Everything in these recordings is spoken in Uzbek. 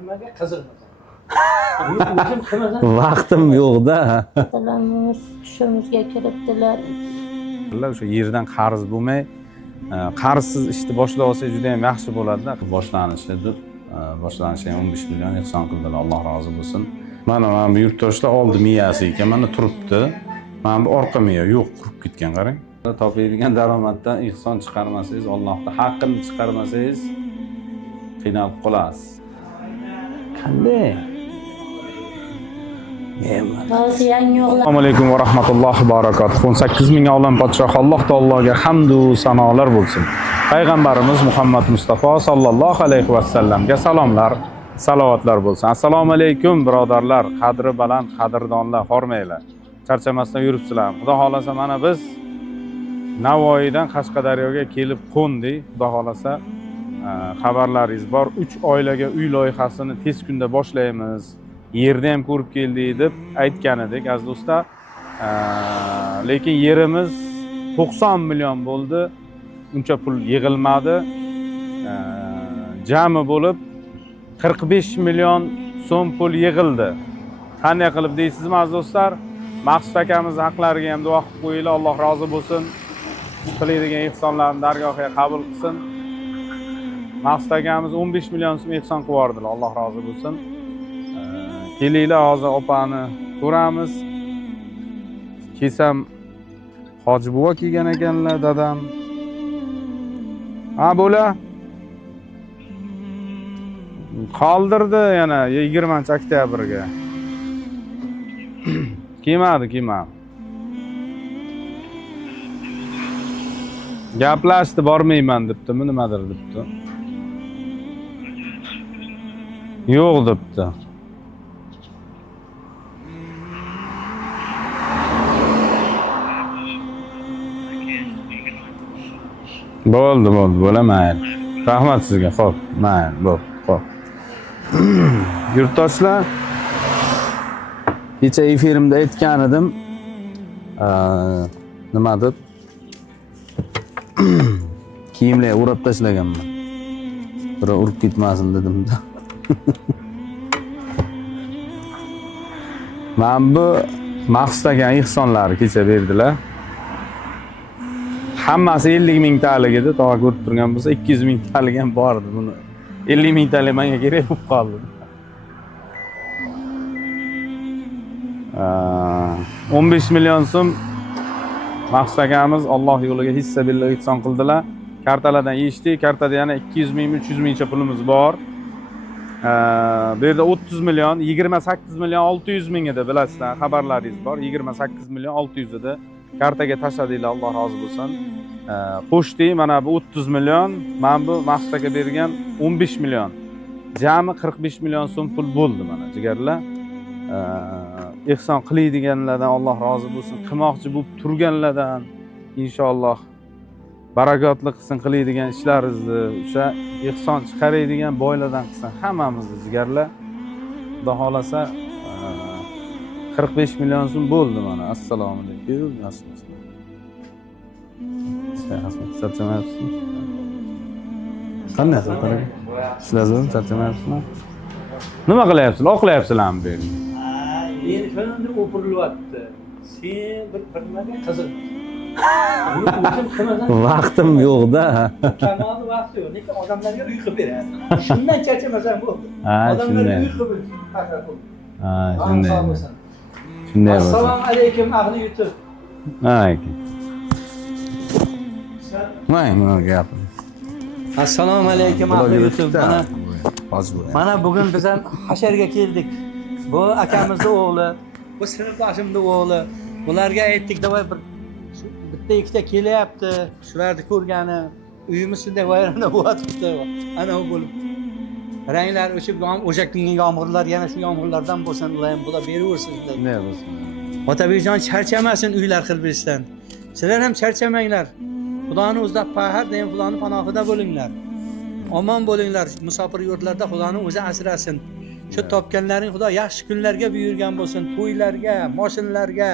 nimaga qiziqmasan. O'zim qilmasam Vaqtim yo'q-da. Tilamiz tushimizga kiritdilar. O'sha yerdan qarz bo'lmay, qarzsiz ishni boshlab olsak juda ham yaxshi bo'ladi-da. Boshlanishi deb, boshlanishi ham 15 million ehson qildilar. Alloh rozi bo'lsin. Mana bu yurtdoshlar oldi miyasi ekan, mana turibdi. Mana bu orqa miya yo'q, qurib ketgan qarang. Topadigan daromaddan ehson chiqarmasangiz, Allohning haqqini chiqarmasangiz qiynalib qolasiz. Qanday? Hozir yangi o'g'lan Assalomu alaykum va rahmatullohi va barakatuh. 18 ming olam podshoh Alloh taologa hamd va sanolar bo'lsin. Payg'ambarimiz Muhammad Mustafa sallallohu alayhi va sallamga salomlar, salovatlar bo'lsin. Assalomu alaykum birodarlar, qadri baland, qadrdonlar, hormanglar. Charchamasdan yuribsizlar. Xudo xolasa mana biz Navoiydan Qashqadaryoga kelib qo'ndik. Xudo xolasa xabarlaringiz bor. 3 oilaga uy loyihasini tez kunda boshlaymiz. Yerda ham ko'rib keldik deb aytgan edik aziz do'stlar. Lekin yerimiz 90 million bo'ldi. Uncha pul yig'ilmadi. Jami bo'lib 45 million so'm pul yig'ildi. Qanday qilib deysizmi aziz do'stlar? Maqsud akamiz haqlariga ham duo qilib qo'yinglar. Alloh rozi bo'lsin. Qiladigan ehsonlarni dargohiga qabul qilsin. Maqsud akamiz 15 million so'm ehson qilib yubordilar. Alloh rozi bo'lsin. Kelinglar, hozir opani ko'ramiz. Kelsam Hoji buva kelgan ekanlar, dadam. Ha, bo'la. Qoldirdi yana 20-oktyabrga. Kelmadi. Gaplashdi, bormayman debdi, nimadir debdi. Yo'q debdi. Bo'ldi, bo'lamaydi. Rahmat sizga. Xo'p, mayli, bo'p, xo'p. Yurtdoshlar, kecha efirimda aytgan edim. Nima deb? Kiyimlar o'rab tashlaganman. Bir urib ketmasin dedim-da. Men bu maqsadgan ehsonlarni kecha berdilar. Hammasi 50 ming talik edi, to'g'ri ko'rib turgan bo'lsa 200 ming talik ham bor edi. Buni 50 ming talik menga kerak bo'lib qoldi. 15 million so'm Maqsud akamiz Alloh yo'liga hissa billah ehson qildilar. Kartalardan yechdik. Kartada yana 200 ming, 300 mingcha pulimiz bor. Bu yerda 30 million, 28 million 600 ming edi, bilasizlar, xabarlaringiz bor. 28 million 600 edi. Kartaga tashladinglar, Alloh rozi bo'lsin. Qo'shdik, mana bu 30 million, men bu Maqsud aka bergan 15 million. Jami 45 million so'm pul bo'ldi mana, jigarlar. Ehson qiladiganlardan Alloh rozi bo'lsin. Qilmoqchi bo'lib turganlardan inshaalloh barakotli qilsin, qiladigan ishlaringizni, o'sha ehson chiqaradigan boylardan qilsin, hammamizni jigarlar. Xudo xolasa 45 million so'm bo'ldi mana. Assalomu alaykum. Charchamayapsizmi? Qanday qilib? Sizlarni charchamayapsizmi? Nima qilyapsizlar? O'qiyapsizlarmi bu yerda? meni ko'nglimda o'pirilyapti. Sen bir nimaga qiziqmasan. O'zim qilmasam Vaqtim yo'q-da. kamoli vaqti yo'q, lekin odamlarga uy qilib beradi. Shundan charchamasam bo'ldi. Ha, Odamlarga shunday. uy qilib beradi. Ha, shunday. Shunday bo'lsa. Assalomu alaykum ahli YouTube. Ha. Nima gap? Assalomu alaykum ahli YouTube. Mana bugun biz ham hasharga keldik. Bu akamizning o'g'li, bu sinfdoshimning o'g'li. Ularga aytdik, "Davay bir bitta ikkita kelyapti. Shularni ko'rgani, uyimiz shunday vayronda bo'lyapti." Ana u bo'lib. Ranglar o'sha kungi yomg'irlar yana shu yomg'irlardan bo'lsin, ular ham bular beraversin. Ne bo'lsin? Otabekjon charchamasin uylar qilib berishdan. Sizlar ham charchamanglar. Xudoning o'zida har doim Xudoning panohida bo'linglar. Omon bo'linglar. Musofir yurtlarda Xudoning o'zi asrasin. Shu topganlaring Xudo yaxshi kunlarga buyurgan bo'lsin, to'ylarga, mashinalarga.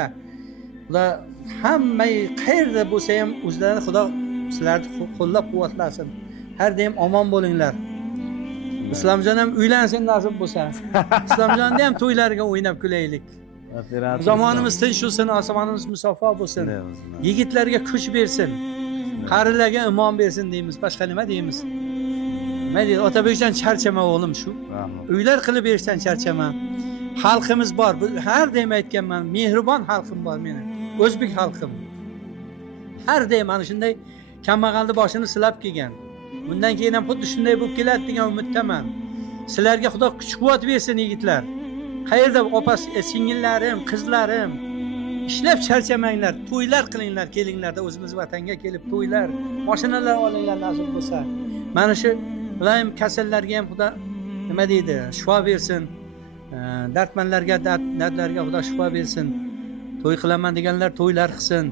Xudo hamma qayerda bo'lsa ham o'zlarini Xudo sizlarni qo'llab-quvvatlasin. Har doim omon bo'linglar. Islomjon ham uylansin nasib bo'lsa. Islomjonni ham to'ylarga o'ynab kulaylik. Zamonimiz tinch bo'lsin, osmonimiz musaffo bo'lsin. Yigitlarga kuch bersin. Qarilarga imon bersin deymiz. Boshqa nima deymiz? Nima deydi? Otabekjon charchama o'g'lim shu. Uylar qilib berishdan charchama. Xalqimiz bor. Har doim aytganman, mehribon xalqim bor meni. O'zbek xalqim. Har doim mana shunday kambag'alni boshini silab kelgan. Bundan keyin ham xuddi shunday bo'lib keladi degan umiddaman. Sizlarga Xudo kuch-quvvat bersin yigitlar. Qayerda opa singillarim, qizlarim, ishlab charchamanglar, to'ylar qilinglar, kelinglarda o'zimiz vatanga kelib to'ylar, mashinalar olinglar nasib bo'lsa. Mana shu ulayim kasallarga ham Xudo nima deydi? Shifo bersin. Dardmanlarga dardlarga Xudo shifo bersin. To'y qilaman deganlar to'ylar qilsin.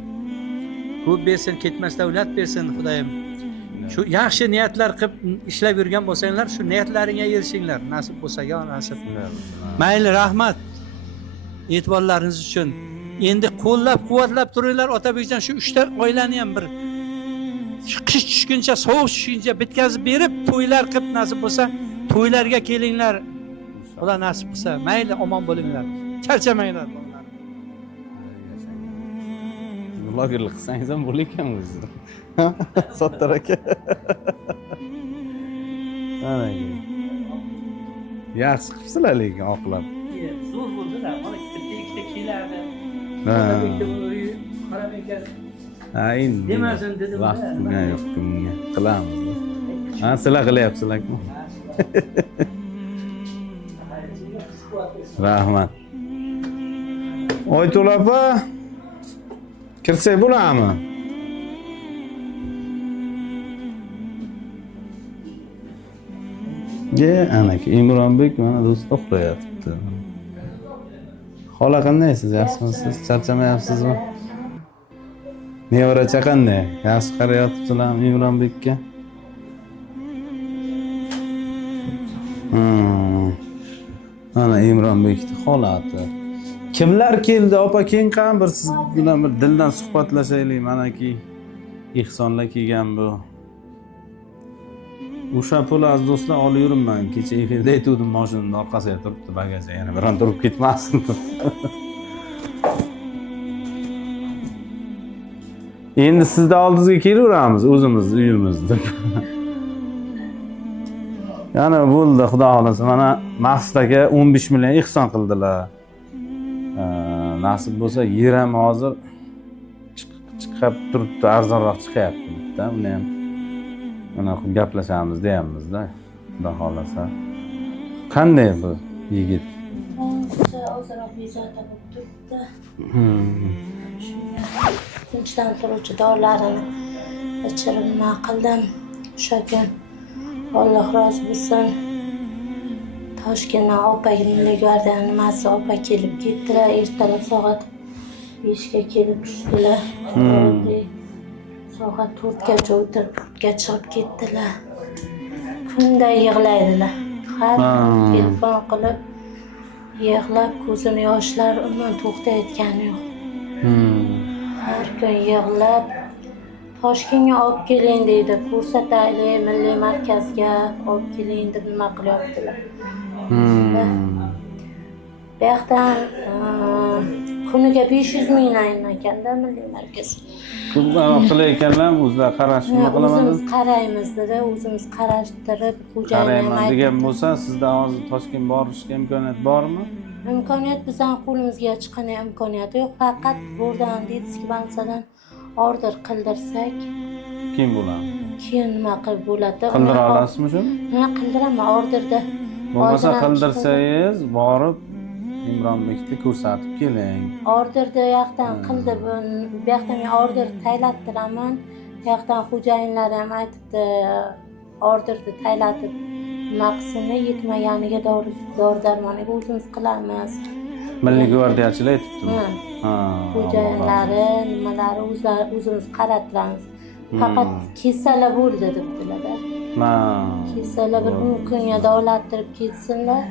Ko'p bersin, ketmas davlat bersin Xudoyim. Shu yaxshi niyatlar qilib ishlab yurgan bo'lsanglar, shu niyatlaringga erishinglar, nasib bo'lsa, yo nasib. Mayli, rahmat. E'tiborlaringiz uchun. Endi qo'llab-quvvatlab turinglar Otabekjon, shu 3 ta oilani ham bir qish tushguncha, sovuq tushguncha bitkazib berib, to'ylar qilib nasib bo'lsa, to'ylarga kelinglar. Xudo nasib qilsa, mayli, omon bo'linglar. Charchamanglar. Vloggerlik qilsangiz ham bo'lar ekan o'zi. Sottar aka. Mana yaxshi qilibsizlar lekin oqlab. Zo'r bo'ldi-da, mana ikkita keladi. Qarab ekan. Ha, endi. Demasin dedim. Vaqt bunga yo'q, bunga qilamiz. Ha, sizlar qilyapsizlar-ku. Rahmat. Oyto'la opa. Kirsak bo'ladimi? Anaki Imronbek mana do'st uxlayapti. Xola qandaysiz? Yaxshimisiz? Charchamayapsizmi? Nevaracha qanday? Yaxshi qarayapsizlarmi Imronbekka? Mana Imronbekning holati. Kimlar keldi? Opa keng qam bir siz bilan bir dildan suhbatlashaylik. Manaki Ihsonlar kelgan bu. O'sha pul aziz do'stlar olib yuribman. Kecha efirda aytdim, mashinaning orqasiga turibdi bagaja, yana biron turib ketmasin. Endi sizning oldingizga kelaveramiz, o'zimiz uyimizda. Yana bo'ldi, Xudo xolasa. Mana Maqsud aka 15 million ihson qildilar. Nasib bo'lsa, yer ham hozir chiqib turibdi, arzonroq chiqyapti bitta. Buni ham mana gaplashamiz deyapmiz-da. Xudo xolasa. Qanday bu yigit? Ozroq bezovta bo'lib turibdi. Tinchlantiruvchi dorilarini ichirib nima qildim. O'sha kun Alloh rozi bo'lsin. Toshkentdan opaga Milliy gvardiya nimasi opa kelib ketdilar. Ertalab soat 5 ga kelib tushdilar. Soat 4 gacha o'tirib, 4 ga chiqib ketdilar. Kunda yig'laydilar. Har telefon qilib yig'lab, ko'zini yoshlar umuman to'xtayotgani yo'q. Har kun yig'lab Toshkentga olib keling deydi, ko'rsataylik, milliy markazga olib keling deb nima qilyaptilar. Bu yoqdan kuniga 500 mingdan ekanda milliy markaz. Kundan qilayotganlar o'zlari qarashni qilaman. O'zimiz qaraymiz dedi, o'zimiz qarashtirib xo'jayinga degan bo'lsa, sizda hozir Toshkent borishga imkoniyat bormi? Imkoniyat bizning qo'limizga chiqqan imkoniyat yo'q, faqat buradan deydi, masalan, order qildirsak, kim bo'ladi? Keyin nima qilib bo'ladi? Qildira olasizmi shuni? Ha, qildiraman orderda. Bo'lmasa qildirsangiz, borib Imronbekni ko'rsatib keling. Orderda yoqdan qildi, bu yoqdan men order tayyorlatiraman. Yoqdan xo'jayinlar ham aytibdi, orderni tayyorlatib naqsini yetmaganiga dori-darmoniga o'zimiz qilamiz. Milliy gvardiyachilar aytibdimi? Ha. Xo'jayinlari, nimalari o'zimiz qaratamiz. Faqat kesalar bo'ldi debdilar-da. Kesalar bir 10 kunga davlattirib ketsinlar.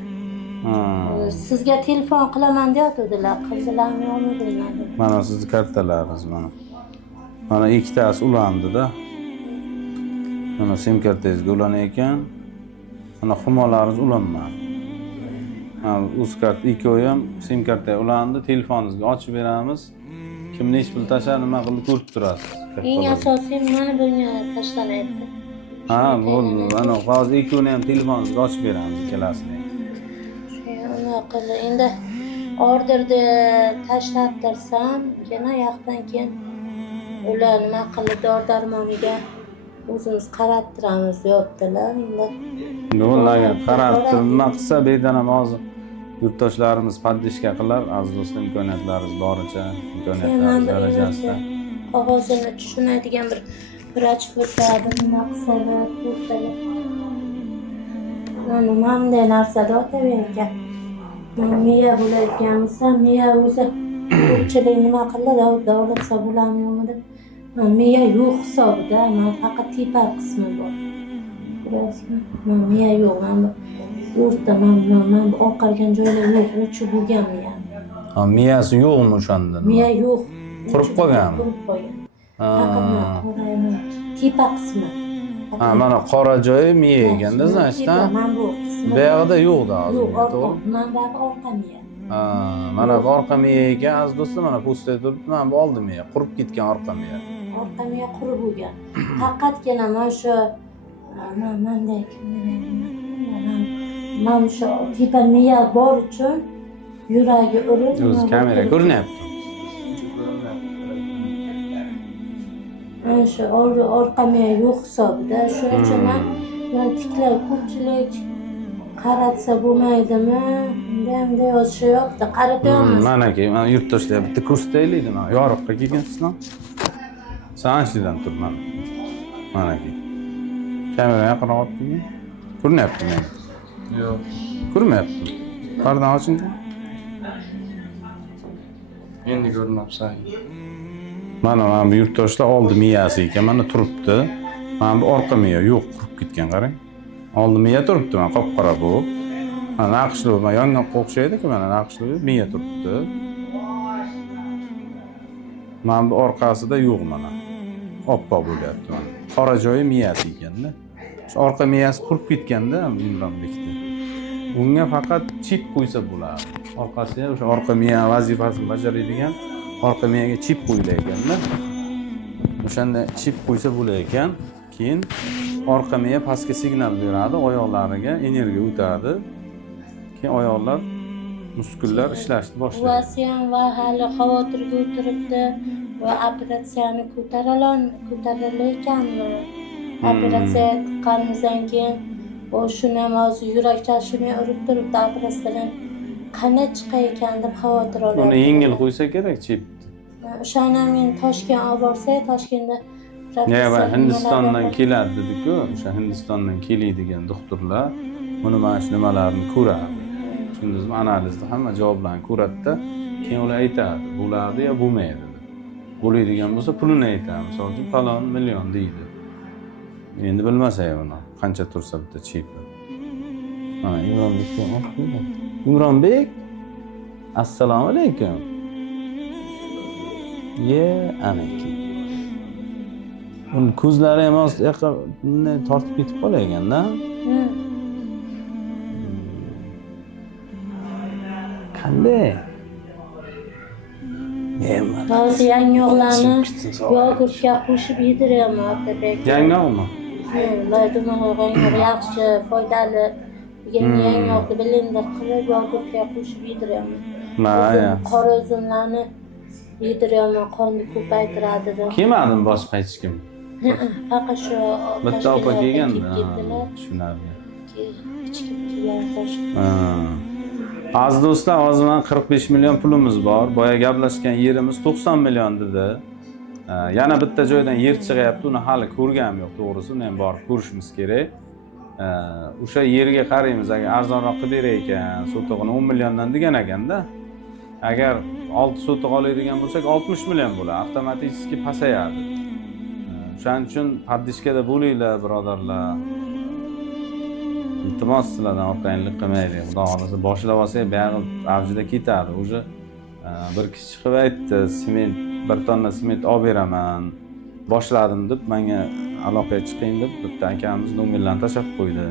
Sizga telefon qilaman deyotdilar. Qildilarmi yo'qmi bilmadim. Mana sizning kartalaringiz mana. Mana ikkitasi ulandi-da. Mana sim kartangizga ulangan ekan. Mana humolarimiz ulanmadi. Ha, UzCard ikkovi ham sim kartaga ulandi, telefoningizga ochib beramiz. Kim nechi pul tashlar, nima qildi ko'rib turasiz. Eng asosiy mana bunga tashlanayapti. Ha, bo'ldi. Mana hozir ikkovini ham telefoningizga ochib beramiz ikkalasini. Unaqa endi orderni tashlattirsam, yana yoqdan keyin ular nima qildi dori-darmoniga o'zimiz qarattiramiz deyaptilar. Endi Bo'ldi, qaratib nima qilsa bu yerdan ham hozir yurtdoshlarimiz poddishka qilar, aziz do'stlar, imkoniyatlaringiz boricha, imkoniyatlaringiz darajasida. Qog'ozini tushunadigan bir vrach bo'lsa, nima qilsalar, to'xtalib. Mana bunday narsada o'taverga. Miya bo'layotgan bo'lsa, miya o'zi ko'pchilik nima qildi, davlatsa bo'ladimi yo'qmi deb. Miya yo'q hisobida, mana faqat tepa qismi bor. Bilasizmi? Miya yo'q, mana o'rta, mana oqargan joylar yo'q, o'chi bo'lgan miya. Ha, miyasi yo'qmi o'shanda? Miya yo'q. Qurib qolganmi? Qurib qolgan. Faqat qoraymi, tepa qismi. Ha, mana qora joyi miya ekanda, значит, mana bu qismi. bu yoqda yo'qdi hozir. Yo'q, orqa. Mana bu orqa miya. Ha, mana bu orqa miya ekan, aziz do'stlar, mana postda turibdi, mana bu oldi miya, qurib ketgan orqa miya. Orqa miya qurib bo'lgan. Faqatgina mana shu mana shu tepa miya bor uchun yuragi urib. O'zi kamera ko'rinyapti. Mana shu orqa miya yo'q hisobida. Shuning uchun ham tiklar ko'pchilik qaratsa bo'lmaydimi? Bunday yozishyapti. Qaratayapmiz. Mana-ki, mana yurtdoshlar bitta ko'rsataylik, mana yorug'qa kelgansizlar. Sanchidan turman. Mana-ki. Kamera yaqinroq olib kelgan. Ko'rinyaptimi? Yo'q. Ko'rmayapti. Qardan oching. Endi ko'rmabsan. Mana bu yurtdoshlar oldi miyasi ekan, mana turibdi. Mana bu orqa miya yo'q, qurib ketgan, qarang. Oldi miya turibdi, mana qop-qora bu. Mana naqshli, mana yongan o'xshaydi-ku, mana naqshli miya turibdi. Mana bu orqasida yo'q mana. Oppoq bo'lyapti mana. Qora joyi miyasi ekanda. Shu orqa miyasi qurib ketganda, Imronbekda. Bunga faqat chip qo'ysa bo'ladi. Orqasiga o'sha orqa miya vazifasini bajaradigan orqa miyaga chip qo'yilar ekanda. O'shanda chip qo'ysa bo'lar ekan, keyin orqa miya pastga signal beradi, oyoqlariga energiya o'tadi. Keyin oyoqlar, muskullar ishlashni boshlaydi. Buvasi ham va hali xavotirga o'tiribdi va operatsiyani ko'tarilayotganmi? Operatsiya chiqqanimizdan keyin shuni ham hozir yurak chashimay urib turibdi, operatsiyadan qanday chiqar ekan deb xavotir olyapti. Uni yengil qo'ysa kerak chip. O'shani ham men Toshkentga olib borsa, Toshkentda Hindistondan keladi dedi-ku, o'sha Hindistondan keladigan doktorlar buni mana shu nimalarni ko'radi. Tushundingizmi? Analizda hamma javoblarni ko'radi-da, keyin ular aytadi, bo'ladi yo bo'lmaydi deb. Bo'ladigan bo'lsa pulini aytadi. Misol uchun falon million deydi. Endi bilmasak uni qancha tursa bitta chipi. Mana Imronbekga o'xshaydi. Imronbek, assalomu alaykum. Anaki. Uni ko'zlari ham hozir yoqqa bunday tortib ketib qolgan-da. Qanday? Hozir yangi o'g'lani yogurtga qo'shib yediryapman Otabek. Yangi o'g'mi? Loydumag'angar yaxshi, foydali. Yangi o'g'ni blender qilib yogurtga qo'shib yediryapman. Maya. Qora uzumlarni yediryapman, qonni ko'paytiradi deb. Kelmadimi boshqa hech kim? Faqat shu bitta opa kelganda. Tushunarli. Ichki kelgan qo'shiq. Aziz do'stlar, hozir mana 45 million pulimiz bor. Boya gaplashgan yerimiz 90 million dedi. Yana bitta joydan yer chiqyapti, uni hali ko'rganim yo'q, to'g'risi. Uni ham borib ko'rishimiz kerak. O'sha yerga qaraymiz, agar arzonroq qilib berar ekan, sotug'ini 10 milliondan degan ekanda. Agar 6 sotug' oladigan bo'lsak 60 million bo'ladi, avtomatik pasayadi. Shuning uchun poddishkada bo'linglar, birodarlar. Iltimos sizlardan orqanglik qilmaylik. Xudo xolasa boshlab olsak, buyog'i avjida ketadi. O'sha bir kishi chiqib aytdi, sement, bir tonna sement olib beraman. Boshladim deb menga aloqaga chiqing deb bitta akamiz nomerlarni tashlab qo'ydi.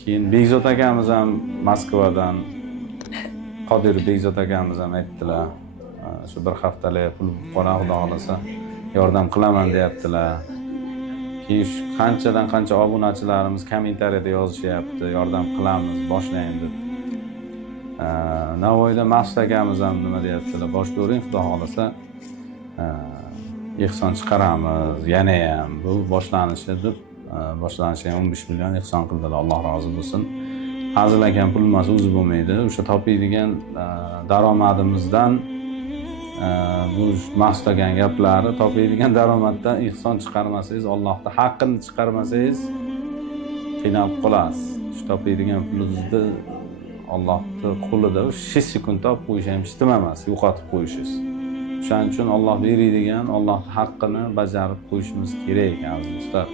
Keyin Bekzod akamiz ham Moskvadan, Qodir Bekzod akamiz ham aytdilar. Shu bir haftalik pul qolgan, xudo xolasa yordam qilaman deyaptilar. Keyin qanchadan qancha obunachilarimiz kommentariyada yozishyapti, yordam qilamiz, boshlang deb. Navoiyda Maqsud akamiz ham nima deyaptilar, boshlavering, xudo xolasa ehson chiqaramiz, yana ham bu boshlanishi deb, boshlanishiga 15 million ehson qildilar, Alloh rozi bo'lsin. Hazil akam pul emas, o'zi bo'lmaydi. O'sha topadigan daromadimizdan bu Maqsud akaning gaplari, topadigan daromaddan ehson chiqarmasangiz, Allohning haqqini chiqarmasangiz qiynalib qolasiz. Shu topadigan pulingizni Allohning qo'lida 5 sekundda olib qo'yish ham hech nima emas, yo'qotib qo'yishingiz. Shuning uchun Alloh beradigan Allohning haqqini bajarib qo'yishimiz kerak ekan azizlar.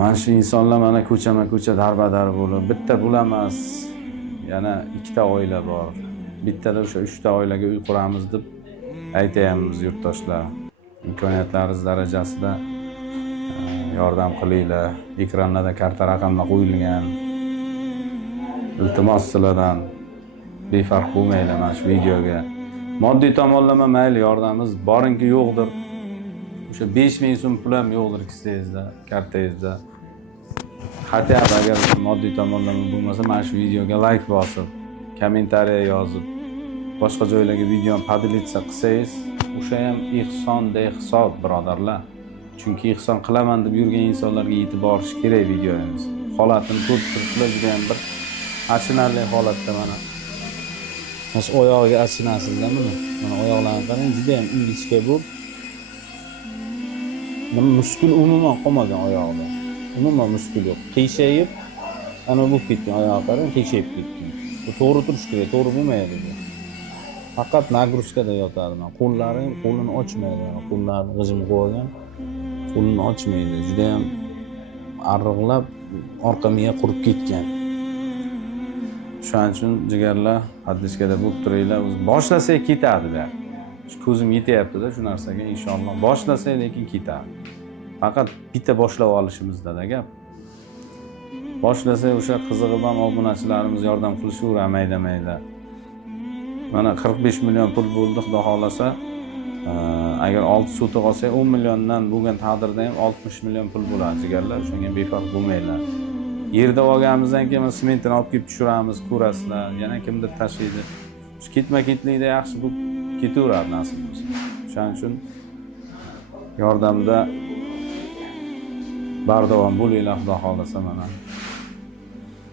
Mana shu insonlar mana ko'chama-ko'cha darbadar bo'lib, bitta pul emas, yana ikkita oila bor. Bittada o'sha 3 ta oilaga uy quramiz deb aytayapmiz yurtdoshlar. Imkoniyatlaringiz darajasida yordam qilinglar. Ekranlarda karta raqamlar qo'yilgan. Iltimos sizlardan befarq bo'lmanglar mana shu videoga. Moddiy tomonlama mayli yordamimiz borinki yo'qdir. O'sha 5000 so'm pul ham yo'qdir kissangizda, kartangizda. Hatto agar moddiy tomonlama bo'lmasa, mana shu videoga like bosib, kommentariya yozib, boshqa joylarga videoni podelitsiya qilsangiz, o'sha ham ehsonda hisob, birodarlar. Chunki ehson qilaman deb yurgan insonlarga yetib borish kerak videomiz. Holatini ko'rib turibsizlar, juda ham bir achinarli holatda mana. Mana shu oyog'iga achinasizlar mana. Mana oyoqlarini qarang, juda ham ingichka bo'lib. Nima muskul umuman qolmagan oyog'ida. Umuman muskul yo'q. Qiyshayib, ana bu ketgan oyog'i qarang, qiyshayib ketgan. Bu to'g'ri turish kerak, to'g'ri bo'lmaydi bu. Faqat nagruzkada yotadi. Qo'lini ochmaydi. Qo'llarini g'ijim qo'ygan. Qo'lini ochmaydi. Juda ham arriqlab, orqa miya qurib ketgan. Shuning uchun jigarlar, haddishkada bo'lib turinglar. O'zi boshlasak ketadi-da. Shu ko'zim yetyapti-da shu narsaga inshaalloh. Boshlasak lekin ketadi. Faqat bitta boshlab olishimizda gap. Boshlasak o'sha qizig'ib ham obunachilarimiz yordam qilishaveradi mayda-mayda. Mana 45 million pul bo'ldi, xudo xolasa. Agar 6 soti olsak 10 milliondan bo'lgan taqdirda ham 60 million pul bo'ladi jigarlar. Shunga befarq bo'lmanglar. Yerda olganimizdan keyin sementini olib kelib tushiramiz, ko'rasizlar. Yana kimdir tashlaydi. Shu ketma-ketlikda yaxshi bu ketaveradi nasib bo'lsa. Shuning uchun yordamda bardavom bo'linglar, xudo xolasa mana.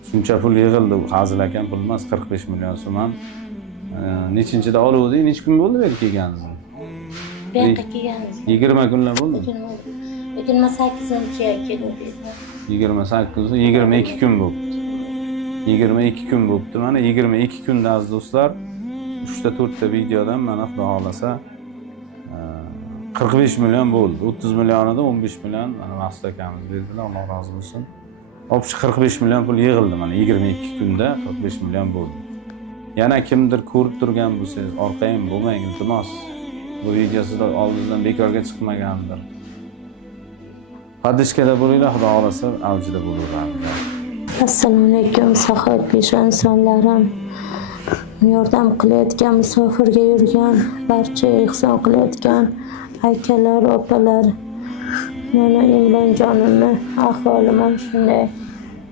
Shuncha pul yig'ildi, Hazil akam pul emas, 45 million so'm ham. Nechinchida oluvdik, necha kun bo'ldi berib kelganingizni? Bu yoqqa kelganmiz. 20 kunlar bo'ldi. 28-ga keldik. 28, 22 kun bo'libdi. 22 kun bo'libdi. Mana 22 kunda aziz do'stlar, 3 ta 4 ta videodan mana xudo xolasa 45 million bo'ldi. 30 millionida 15 million mana Maqsud akamiz berdilar, Alloh rozi bo'lsin. Obchi 45 million pul yig'ildi mana 22 kunda 45 million bo'ldi. Yana kimdir ko'rib turgan bo'lsangiz, orqayim bo'lmang, iltimos. Bu video sizlar oldingizdan bekorga chiqmagandir. Haddishkada bo'linglar, xudo xolasa avjida bo'laveradi. Assalomu alaykum, saxovat peshon insonlarim. Yordam qilayotgan, musofirga yurgan, barcha ehson qilayotgan akalar, opalar. Mana Imronjonimni ahvoli mana shunday.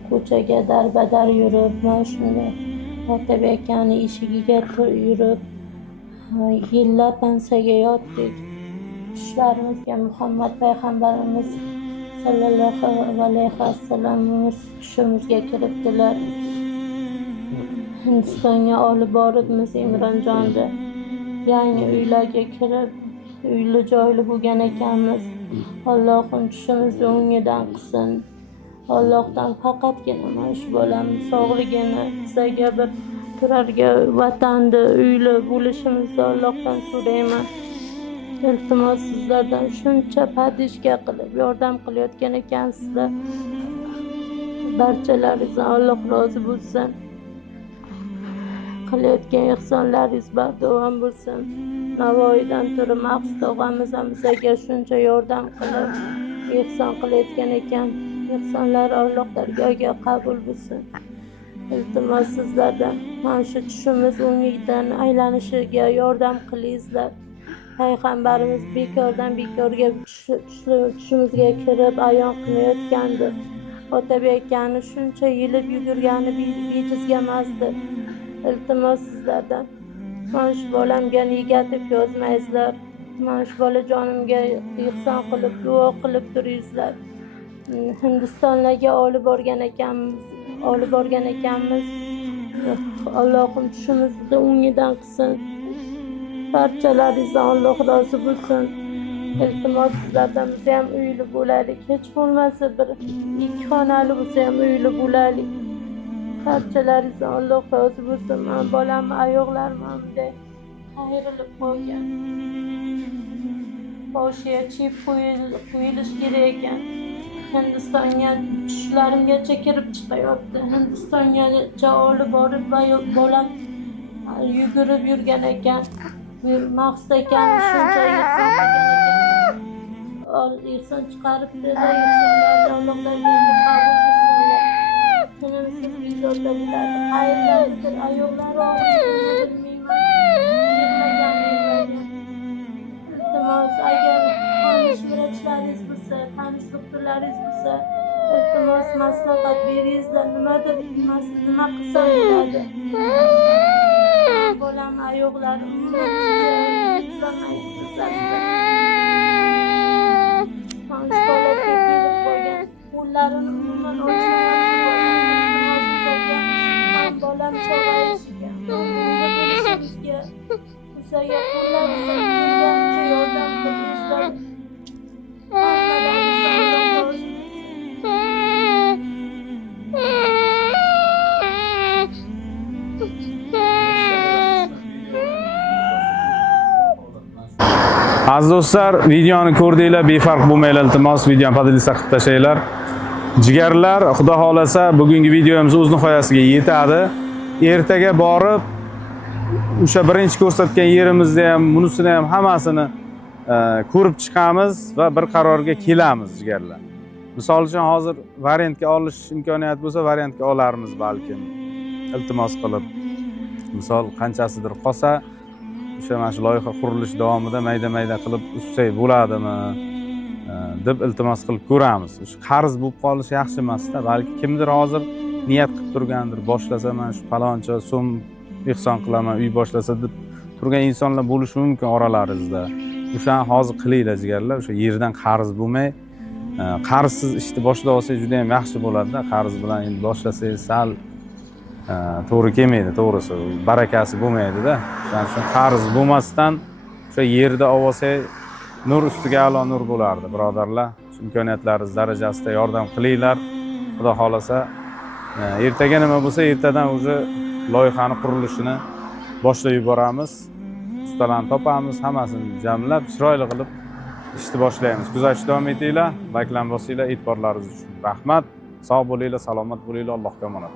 Ko'chaga darbadar yurib, mana shunday Otabek akani eshigiga yurib, yillab pansaga yotdik. Tushlarimizga Muhammad payg'ambarimiz sallallohu alayhi vasallam tushimizga kiribdilar. Hindistonga olib boribmiz Imronjonni. Yangi uylarga kirib, uyli joyli bo'lgan ekanmiz. Allohim tushimizni o'ngidan qilsin. Allohdan faqatgina mana shu bolamni sog'ligini, bizga bir turarga vatanda uyli bo'lishimizni Allohdan so'rayman. Iltimos sizlardan shuncha padishga qilib yordam qilayotgan ekansizlar. Barchalaringizdan Alloh rozi bo'lsin. Qilayotgan ehsonlaringiz bardavom bo'lsin. Navoiydan turib Maqsud og'amiz ham bizga shuncha yordam qilib ehson qilayotgan ekan. ehsonlar Alloh dargohiga qabul bo'lsin. Iltimos sizlardan mana shu tushimiz o'ngdan aylanishiga yordam qilingizlar. Payg'ambarimiz bekordan bekorga tushimizga kirib ayon qilayotgandi. Otabek akani shuncha yilib yugurgani bejizga emasdi. Iltimos sizlardan mana shu bolamga negativ yozmaysizlar. Mana shu bolajonimga ehson qilib duo qilib turingizlar. Hindistonlarga olib borgan ekanmiz. Allohim tushimizni o'ngidan qilsin. Barchalaringizdan Alloh rozi bo'lsin. Iltimos sizlardan biz ham uyli bo'laylik. Hech bo'lmasa bir 2 xonali bo'lsa ham uyli bo'laylik. Barchalaringizdan Alloh rozi bo'lsin. Men bolamni oyoqlarim bunday qayrilib qolgan. Boshiga chip qo'yilish kerak ekan. Hindistonga tushlarimgacha kirib chiqayapti. Hindistongacha olib borib bolam yugurib yurgan ekan. Maqsad ekan shuncha ehson qilgan ekan. Ehson chiqaribdi-da, ehsonlarni Alloh dargohiga qabul qilsin. Tinimsiz bezovta bo'ladi. Qayerlardir oyoqlari og'riydi, bilmayman. Iltimos, agar tanish vrachlaringiz bo'lsa, tanish doktorlaringiz bo'lsa, iltimos maslahat beringizlar. Nima qilsam bo'ladi? Bolam oyoqlari uxlamaydi. Tanish holatga kelib qolgan. Qo'llarini umuman ochmaydi. Bolam sog'ayishiga, bo'lishimizga, bizga qo'llaringizdan kelganicha yordam qilingizlar. Aziz do'stlar, videoni ko'rdinglar, befarq bo'lmanglar, iltimos videoni podelitsiya qilib tashlanglar. Jigarlar, xudo xolasa bugungi videomiz o'z nihoyasiga yetadi. Ertaga borib o'sha birinchi ko'rsatgan yerimizni ham, bunisini ham hammasini ko'rib chiqamiz va bir qarorga kelamiz, jigarlar. Misol uchun hozir variantga olish imkoniyati bo'lsa, variantga olarmiz balkim. Iltimos qilib. Misol qanchasidir qolsa, o'sha mana shu loyiha qurilish davomida mayda-mayda qilib ustsak bo'ladimi deb iltimos qilib ko'ramiz. Shu qarz bo'lib qolish yaxshi emas-da, balki kimdir hozir niyat qilib turgandir, boshlasa mana shu faloncha so'm ehson qilaman, uy boshlasa deb turgan insonlar bo'lishi mumkin oralaringizda. O'shani hozir qilinglar jigarlar, o'sha yerdan qarz bo'lmay, qarzsiz ishni boshlab olsangiz juda ham yaxshi bo'ladi-da. Qarz bilan endi boshlasangiz sal to'g'ri kelmaydi, to'g'risi. Barakasi bo'lmaydi-da. Shuning uchun qarz bo'lmasdan o'sha yerda olsangiz nur ustiga a'lo nur bo'lardi, birodarlar. Imkoniyatlaringiz darajasida yordam qilinglar. Xudo xolasa, ertaga nima bo'lsa, ertadan o'zi loyihani qurilishini boshlab yuboramiz. Ustalarni topamiz, hammasini jamlab, chiroyli qilib ishni boshlaymiz. Kuzatishda davom etinglar, layklarni bosinglar, e'tiborlaringiz uchun rahmat. Sog' bo'linglar, salomat bo'linglar, Allohga omonat.